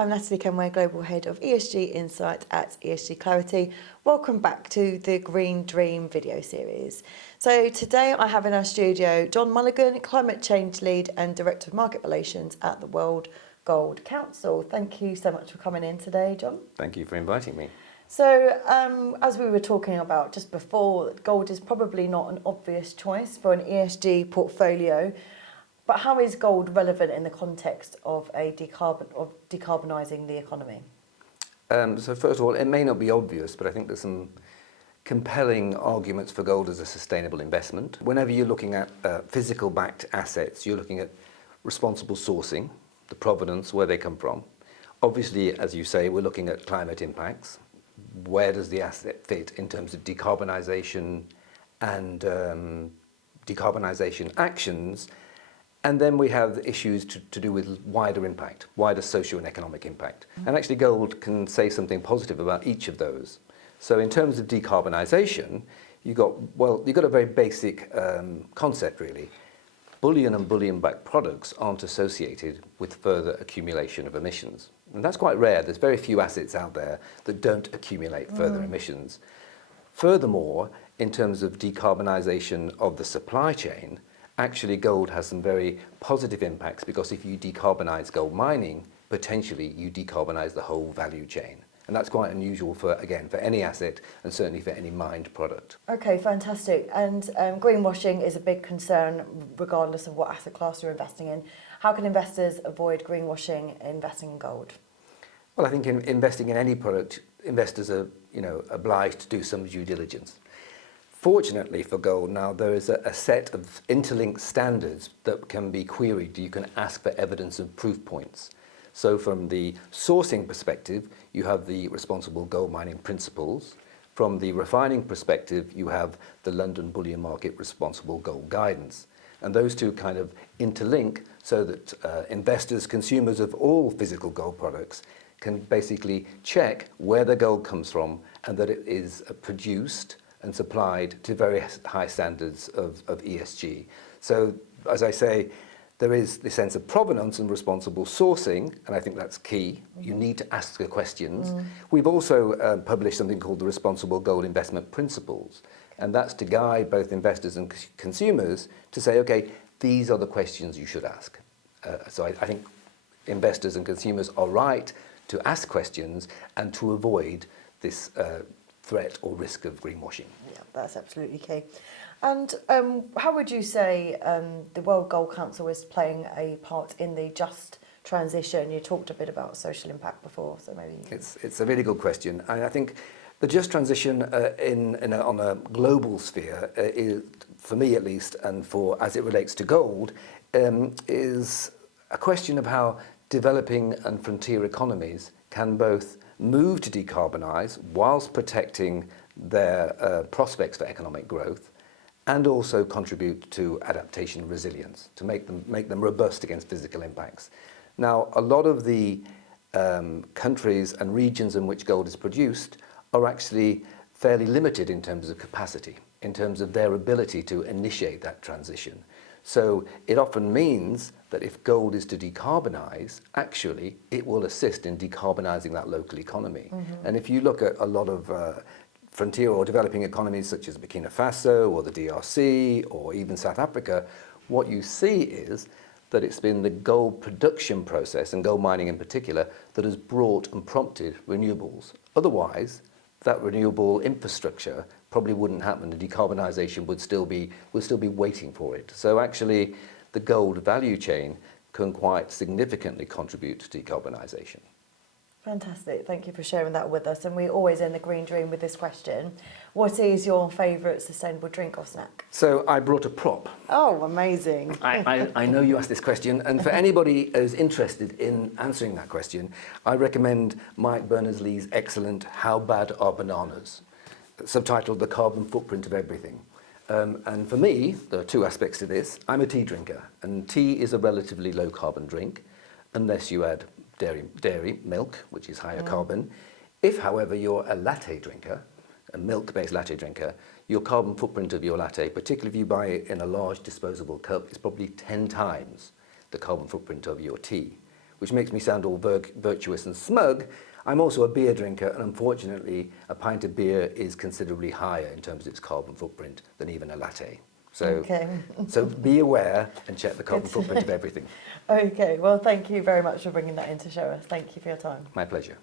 I'm Natalie Kenway, Global Head of ESG Insight at ESG Clarity. Welcome back to the Green Dream video series. So today I have in our studio John Mulligan, Climate Change Lead and Director of Market Relations at the World Gold Council. Thank you so much for coming in today, John. Thank you for inviting me. So as we were talking about just before, gold is probably not an obvious choice for an ESG portfolio. But how is gold relevant in the context of decarbonising the economy? So first of all, it may not be obvious, but I think there's some compelling arguments for gold as a sustainable investment. Whenever you're looking at physical backed assets, you're looking at responsible sourcing, the provenance, where they come from. Obviously, as you say, we're looking at climate impacts. Where does the asset fit in terms of decarbonisation and decarbonisation actions? And then we have issues to do with wider impact, wider social and economic impact. And actually gold can say something positive about each of those. So in terms of decarbonisation, you've got a very basic concept really. Bullion and bullion-backed products aren't associated with further accumulation of emissions. And that's quite rare. There's very few assets out there that don't accumulate further emissions. Furthermore, in terms of decarbonisation of the supply chain, actually gold has some very positive impacts because if you decarbonise gold mining, potentially you decarbonise the whole value chain. And that's quite unusual for any asset and certainly for any mined product. Okay, fantastic. And greenwashing is a big concern regardless of what asset class you're investing in. How can investors avoid greenwashing investing in gold? Well, I think in investing in any product, investors are obliged to do some due diligence. Fortunately for gold now, there is a set of interlinked standards that can be queried. You can ask for evidence and proof points. So from the sourcing perspective, you have the responsible gold mining principles. From the refining perspective, you have the London Bullion Market responsible gold guidance. And those two kind of interlink so that investors, consumers of all physical gold products can basically check where the gold comes from and that it is produced and supplied to very high standards of ESG. So, as I say, there is this sense of provenance and responsible sourcing, and I think that's key. You need to ask the questions. We've also published something called the Responsible Gold Investment Principles, and that's to guide both investors and consumers to say, okay, these are the questions you should ask. So I think investors and consumers are right to ask questions and to avoid this threat or risk of greenwashing. Yeah, that's absolutely key. And how would you say the World Gold Council is playing a part in the just transition? You talked a bit about social impact before, so maybe... It's a really good question. I think the just transition on a global sphere, is, for me at least, and for as it relates to gold, is a question of how developing and frontier economies can both move to decarbonise whilst protecting their prospects for economic growth and also contribute to adaptation and resilience, to make them robust against physical impacts. Now, a lot of the countries and regions in which gold is produced are actually fairly limited in terms of capacity, in terms of their ability to initiate that transition. So it often means that if gold is to decarbonise, actually it will assist in decarbonising that local economy. And if you look at a lot of frontier or developing economies such as Burkina Faso or the DRC or even South Africa, what you see is that it's been the gold production process, and gold mining in particular, that has brought and prompted renewables. Otherwise, that renewable infrastructure probably wouldn't happen. The decarbonisation would still be waiting for it. So actually, the gold value chain can quite significantly contribute to decarbonisation. Fantastic. Thank you for sharing that with us. And we always end the Green Dream with this question. What is your favourite sustainable drink or snack? So I brought a prop. Oh, amazing. I know you asked this question, and for anybody who's interested in answering that question, I recommend Mike Berners-Lee's excellent How Bad Are Bananas? Subtitled The Carbon Footprint of Everything. And for me, there are two aspects to this. I'm a tea drinker, and tea is a relatively low carbon drink, unless you add dairy, milk, which is higher carbon. If, however, you're a latte drinker, a milk-based latte drinker, your carbon footprint of your latte, particularly if you buy it in a large disposable cup, is probably 10 times the carbon footprint of your tea. which makes me sound all virtuous and smug, I'm also a beer drinker, and unfortunately, a pint of beer is considerably higher in terms of its carbon footprint than even a latte. So, Okay. so be aware and check the carbon footprint of everything. Okay, well, thank you very much for bringing that in to show us. Thank you for your time. My pleasure.